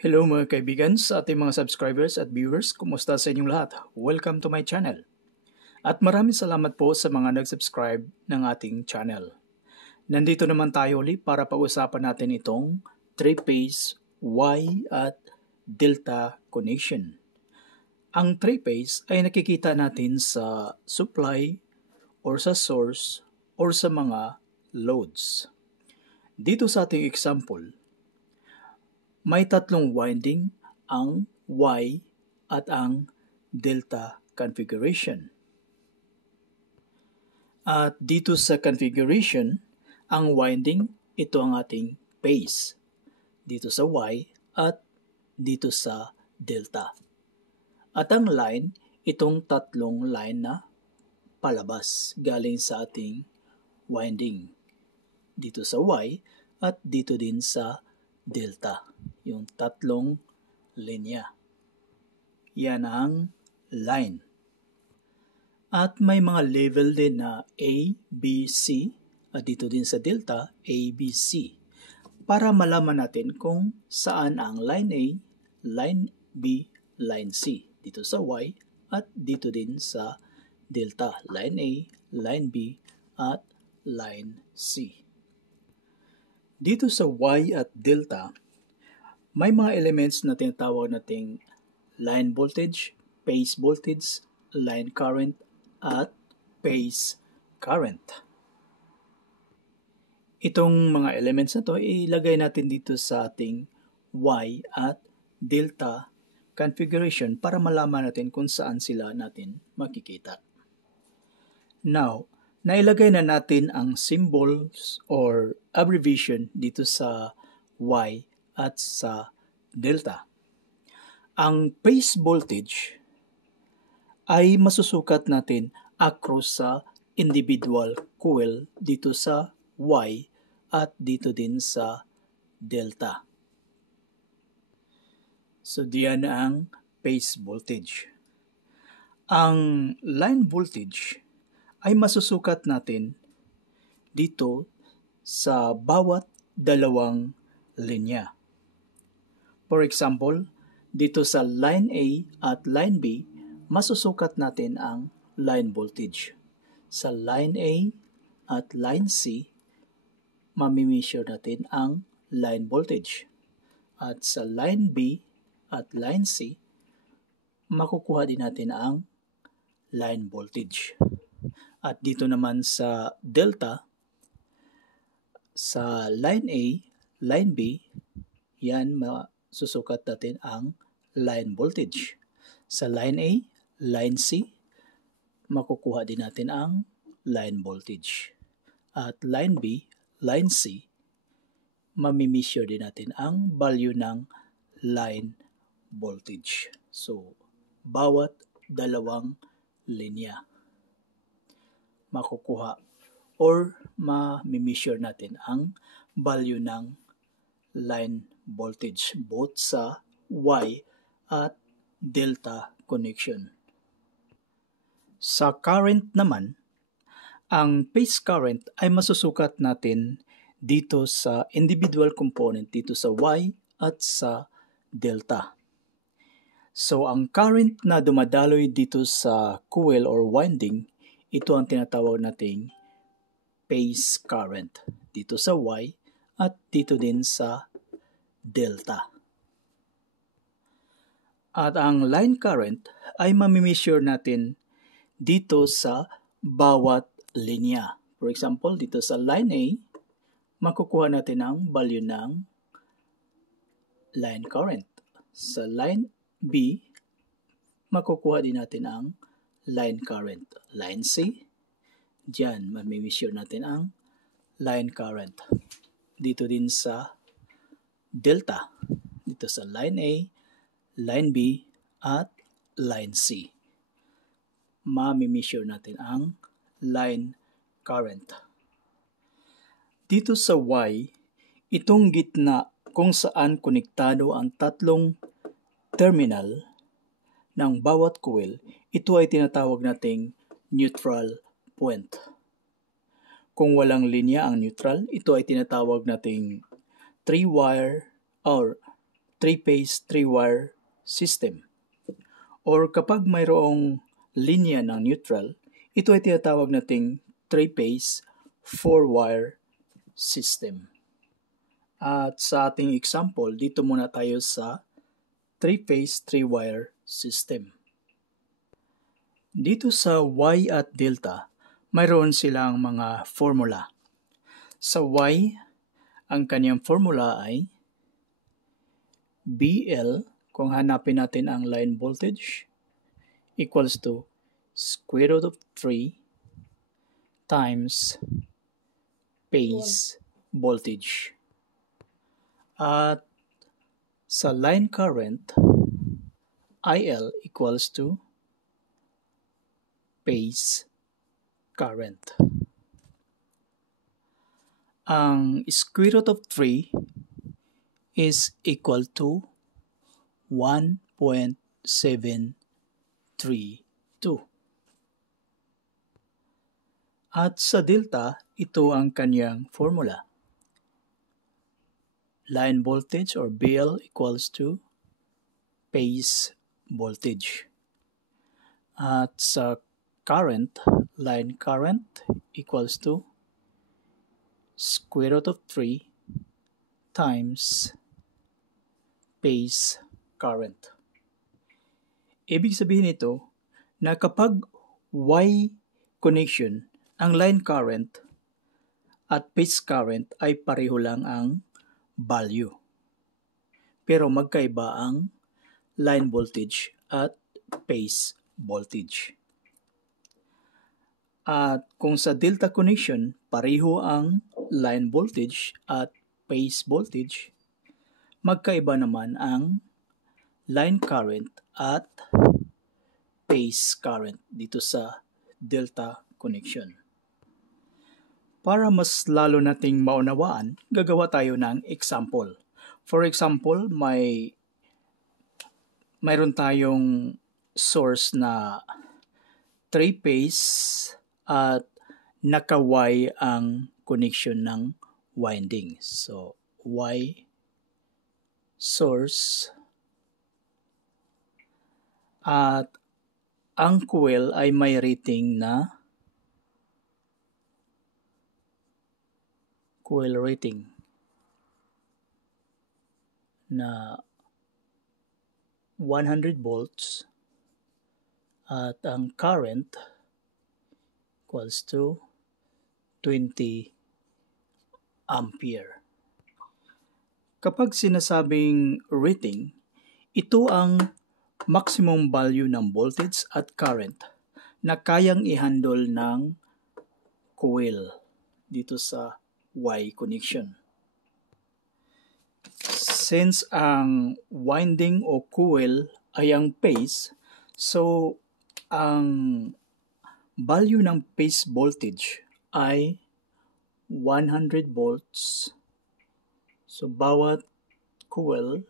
Hello mga kaibigan sa ating mga subscribers at viewers. Kumusta sa inyong lahat? Welcome to my channel. At maraming salamat po sa mga nag-subscribe ng ating channel. Nandito naman tayo ulit para pag-usapan natin itong 3-phase Wye at Delta connection. Ang 3-phase ay nakikita natin sa supply or sa source or sa mga loads. Dito sa ating example, may tatlong winding ang Y at ang Delta configuration. At dito sa configuration, ang winding, ito ang ating phase. Dito sa Y at dito sa Delta. At ang line, itong tatlong line na palabas galing sa ating winding. Dito sa Y at dito din sa Delta. Yung tatlong linya. Yan ang line. At may mga level din na A, B, C. At dito din sa Delta, A, B, C. Para malaman natin kung saan ang line A, line B, line C. Dito sa Y at dito din sa Delta. Line A, line B, at line C. Dito sa Y at Delta, may mga elements na tinatawag nating line voltage, phase voltage, line current, at phase current. Itong mga elements na to ilagay natin dito sa ating Y at Delta configuration para malaman natin kung saan sila natin makikita. Now, nailagay na natin ang symbols or abbreviation dito sa Y at sa Delta. Ang phase voltage ay masusukat natin across sa individual coil dito sa Y at dito din sa Delta. So diyan ang phase voltage. Ang line voltage ay masusukat natin dito sa bawat dalawang linya. For example, dito sa line A at line B, masusukat natin ang line voltage. Sa line A at line C, mamimeasure natin ang line voltage. At sa line B at line C, makukuha din natin ang line voltage. At dito naman sa Delta, sa line A, line B, yan susukat natin ang line voltage. Sa line A, line C, makukuha din natin ang line voltage. At line B, line C, mamimeasure din natin ang value ng line voltage. So, bawat dalawang linya makukuha or mamimeasure natin ang value ng line voltage both sa Y at Delta connection. Sa current naman, ang phase current ay masusukat natin dito sa individual component dito sa Y at sa Delta. So ang current na dumadaloy dito sa coil or winding, ito ang tinatawag nating phase current dito sa Y at dito din sa Delta. At ang line current ay mamimeasure natin dito sa bawat linya. For example, dito sa line A, makukuha natin ang value ng line current. Sa line B, makukuha din natin ang line current. Line C, diyan mamimeasure natin ang line current. Dito din sa Delta, dito sa line A, line B, at line C. Mamimeasure natin ang line current. Dito sa Y, itong gitna kung saan konektado ang tatlong terminal ng bawat coil, ito ay tinatawag nating neutral point. Kung walang linya ang neutral, ito ay tinatawag nating 3-wire or 3-phase, 3-wire system. Or kapag mayroong linya ng neutral, ito ay tinatawag nating 3-phase, 4-wire system. At sa ating example, dito muna tayo sa 3-phase, 3-wire system. Dito sa Y at delta, mayroon silang mga formula. Sa Y, ang kanyang formula ay BL, kung hanapin natin ang line voltage, equals to square root of 3 times phase voltage. At sa line current, IL equals to phase current. Ang square root of 3 is equal to 1.732. At sa delta, ito ang kanyang formula. Line voltage or BL equals to phase voltage. At sa current, line current equals to square root of 3 times phase current. Ibig sabihin nito na kapag Y connection, ang line current at phase current ay pareho lang ang value. Pero magkaiba ang line voltage at phase voltage. At kung sa delta connection, pareho ang line voltage at phase voltage, magkaiba naman ang line current at phase current dito sa delta connection. Para mas lalo nating maunawaan, gagawa tayo ng example. For example, mayroon tayong source na 3-phase at naka-Y ang connection ng winding. So, Y source at ang coil ay may rating na coil rating na 100 volts at ang current equals to 20 ampere. Kapag sinasabing rating, ito ang maximum value ng voltage at current na kayang i-handle ng coil dito sa Y connection. Since ang winding o coil ay ang phase, so ang value ng phase voltage ay 100 volts. So, bawat coil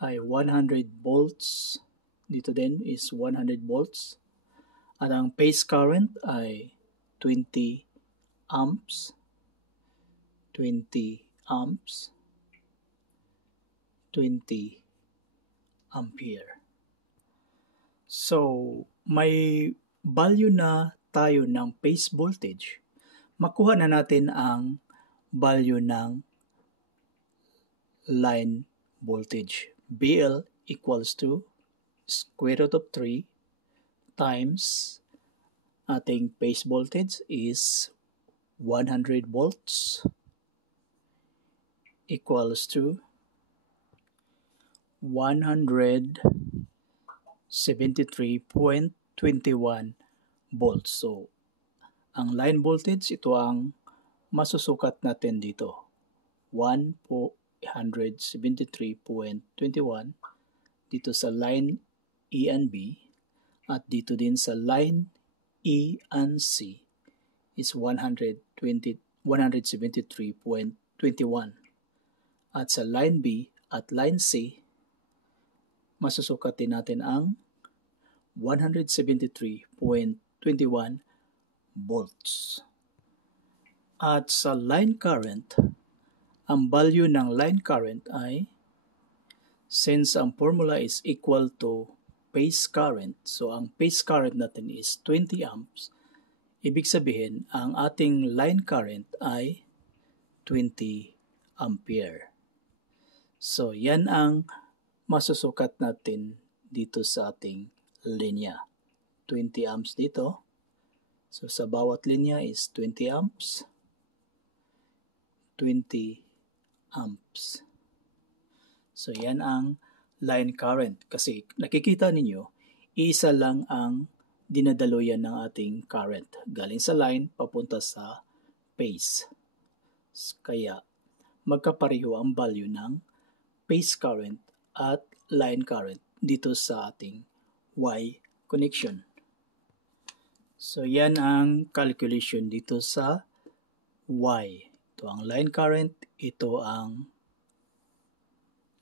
ay 100 volts. Dito din is 100 volts. At ang phase current ay 20 amps. 20 amps. 20 ampere. So, may value na tayo ng phase voltage. Makuha na natin ang value ng line voltage. BL equals to square root of 3 times ating phase voltage is 100 volts equals to 173.21 volts. So, ang line voltage, ito ang masusukat natin dito. 173.21 dito sa line E and B at dito din sa line E and C is 173.21 at sa line B at line C masusukat din natin ang 173.21 volts. At sa line current, ang value ng line current ay, since ang formula is equal to phase current, so ang phase current natin is 20 amps, ibig sabihin ang ating line current ay 20 ampere. So yan ang masusukat natin dito sa ating linya. 20 amps dito. So sa bawat linya is 20 amps. 20 amps. So yan ang line current. Kasi nakikita ninyo, isa lang ang dinadaluyan ng ating current. Galing sa line, papunta sa phase. Kaya magkapareho ang value ng phase current at line current dito sa ating Y connection. So yan ang calculation dito sa Y. Ito ang line current, ito ang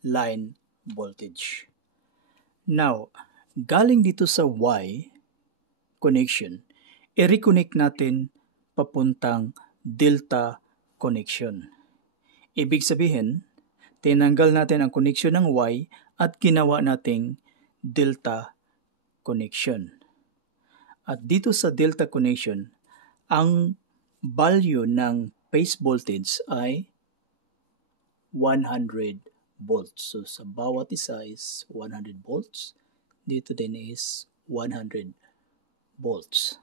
line voltage. Now, galing dito sa Y connection, i-reconnect natin papuntang delta connection. Ibig sabihin, tinanggal natin ang connection ng Y at ginawa nating delta connection. At dito sa delta connection, ang value ng phase voltage ay 100 volts. So sa bawat isa is 100 volts. Dito din is 100 volts.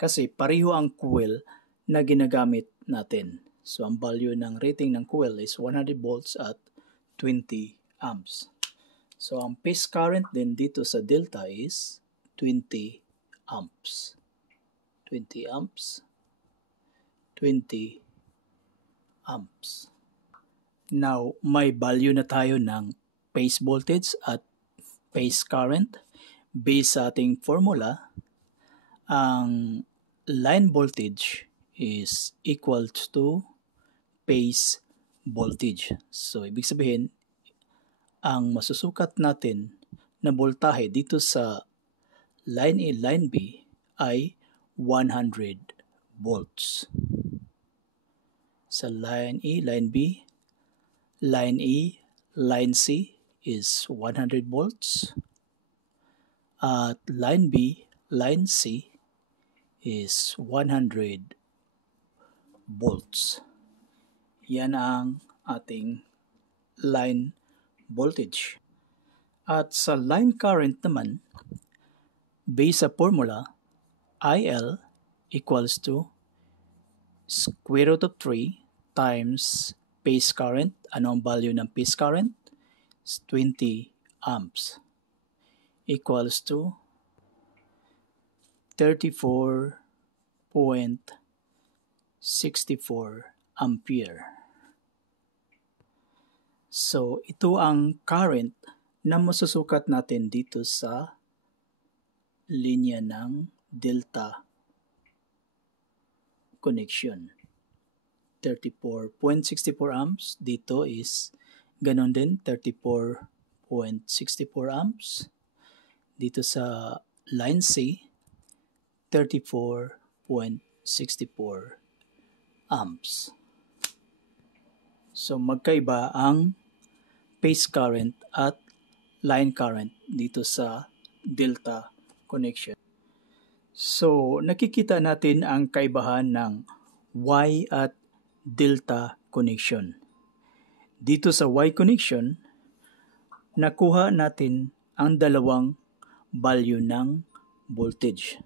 Kasi pareho ang coil na ginagamit natin. So ang value ng rating ng coil is 100 volts at 20 amps. So ang phase current din dito sa delta is 20 amps. 20 amps. 20 amps. Now, may value na tayo ng phase voltage at phase current. Based sa ating formula, ang line voltage is equal to phase voltage. So, ibig sabihin, ang masusukat natin na voltahe dito sa line A, line B ay 100 volts. Sa line A, line B, line E, line C is 100 volts. At line B, line C is 100 volts. Yan ang ating line voltage. At sa line current naman, based sa formula, IL equals to square root of 3 times phase current. Ano ang value ng phase current? 20 amps equals to 34.64 ampere. So, ito ang current na masusukat natin dito sa linya ng delta connection. 34.64 amps. Dito is ganon din, 34.64 amps. Dito sa line C, 34.64 amps. So, magkaiba ang phase current at line current dito sa delta connection. So, nakikita natin ang kaibahan ng Y at delta connection. Dito sa Y connection, nakuha natin ang dalawang value ng voltage.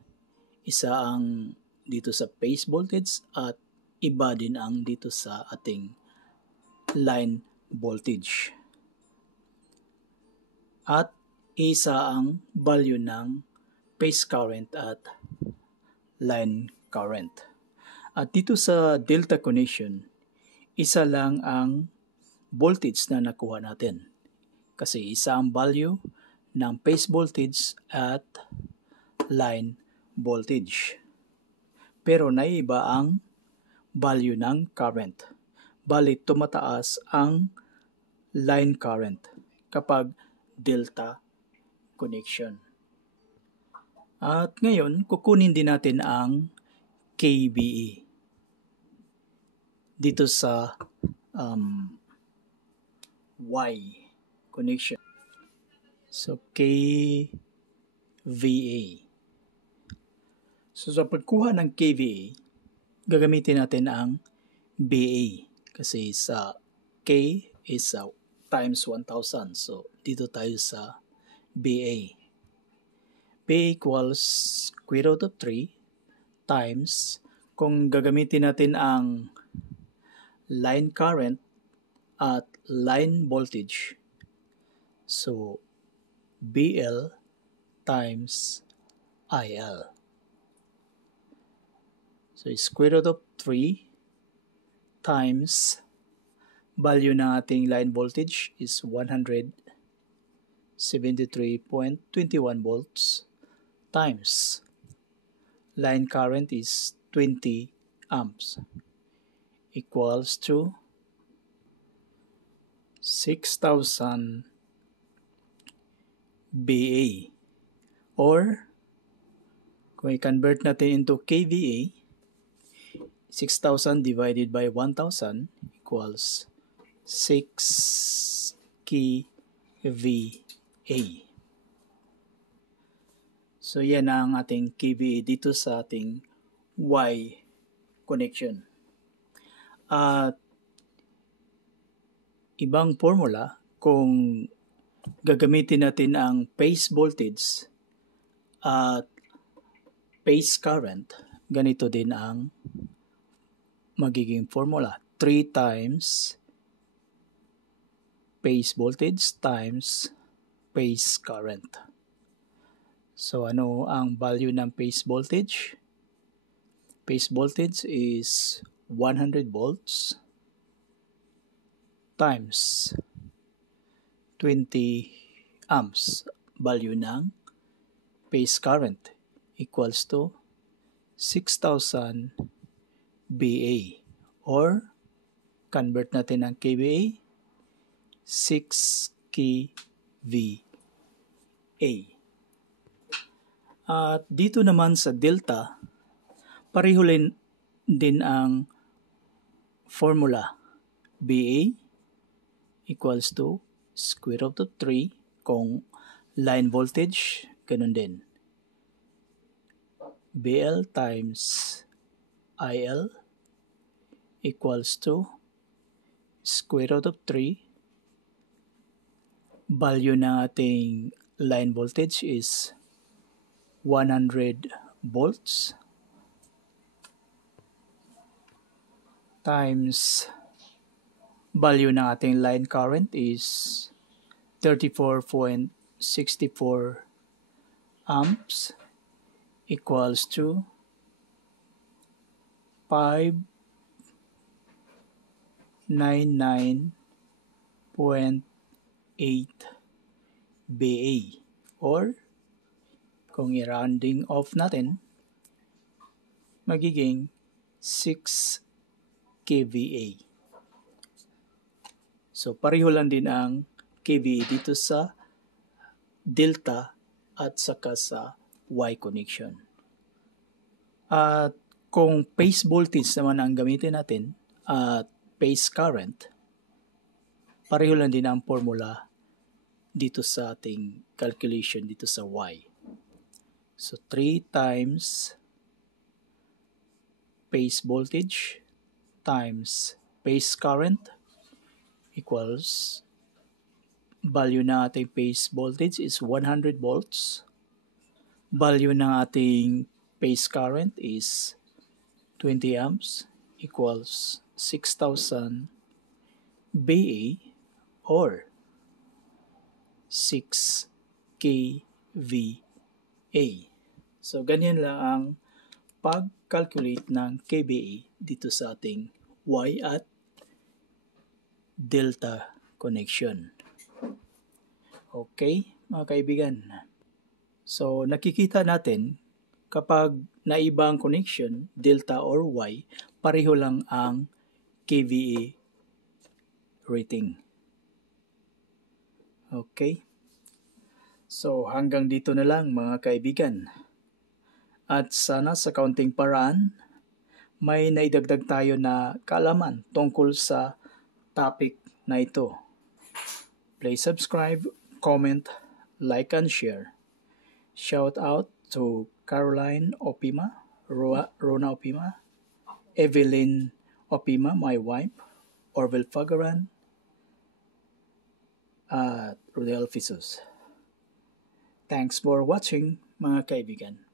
Isa ang dito sa phase voltage at iba din ang dito sa ating line voltage. At isa ang value ng phase current at line current. At dito sa delta connection, isa lang ang voltage na nakuha natin. Kasi isa ang value ng phase voltage at line voltage. Pero naiba ang value ng current. Bali, tumataas ang line current kapag delta connection. At ngayon, kukunin din natin ang KVA dito sa Y connection. So, KVA. So, sa pagkuha ng KVA, gagamitin natin ang BA. Kasi sa K is times 1,000. So, dito tayo sa BA. BA equals square root of 3 times, kung gagamitin natin ang line current at line voltage, so BL times IL. So square root of 3 times value ng ating line voltage is 173.21 volts times line current is 20 amps equals to 6,000 BA, or kung i-convert natin into KVA, 6,000 divided by 1,000 equals 6 kVA. So yan ang ating KVA dito sa ating Y connection. At ibang formula, kung gagamitin natin ang phase voltage at phase current, ganito din ang magiging formula. 3 times phase voltage times phase current. So ano ang value ng phase voltage? Phase voltage is 100 volts times 20 amps. Value ng phase current equals to 6,000 BA, or convert natin ang KVA, 6 kVA. At dito naman sa delta, pareho din ang formula. BA equals to square root of 3, kung line voltage, ganun din. BL times IL equals to square root of 3. Value ng ating line voltage is 100 volts times value ng ating line current is 34.64 amps equals to 599.8 BA, or kung i-rounding off natin, magiging 6 KVA. So pareho lang din ang KVA dito sa delta at saka sa Y connection. At kung phase voltage naman ang gamitin natin at phase current, pareho lang din ang formula dito sa ating calculation dito sa Y. So 3 times phase voltage times phase current equals, value ng ating phase voltage is 100 volts. Value ng ating phase current is 20 amps equals 6,000 BA, or 6 kVA. So, ganyan lang ang pag-calculate ng KVA dito sa ating Y at delta connection. Okay, mga kaibigan. So, nakikita natin kapag naiba ang connection, delta or Y, pareho lang ang KVA rating. Okay. So, hanggang dito na lang mga kaibigan. At sana sa kaunting paraan, may naidagdag tayo na kaalaman tungkol sa topic na ito. Please subscribe, comment, like, and share. Shout out to Caroline Opima, Rona Opima, Evelyn Opima, my wife, Orville Fagaran, at Rodel Fisus. Thanks for watching, mga kaibigan.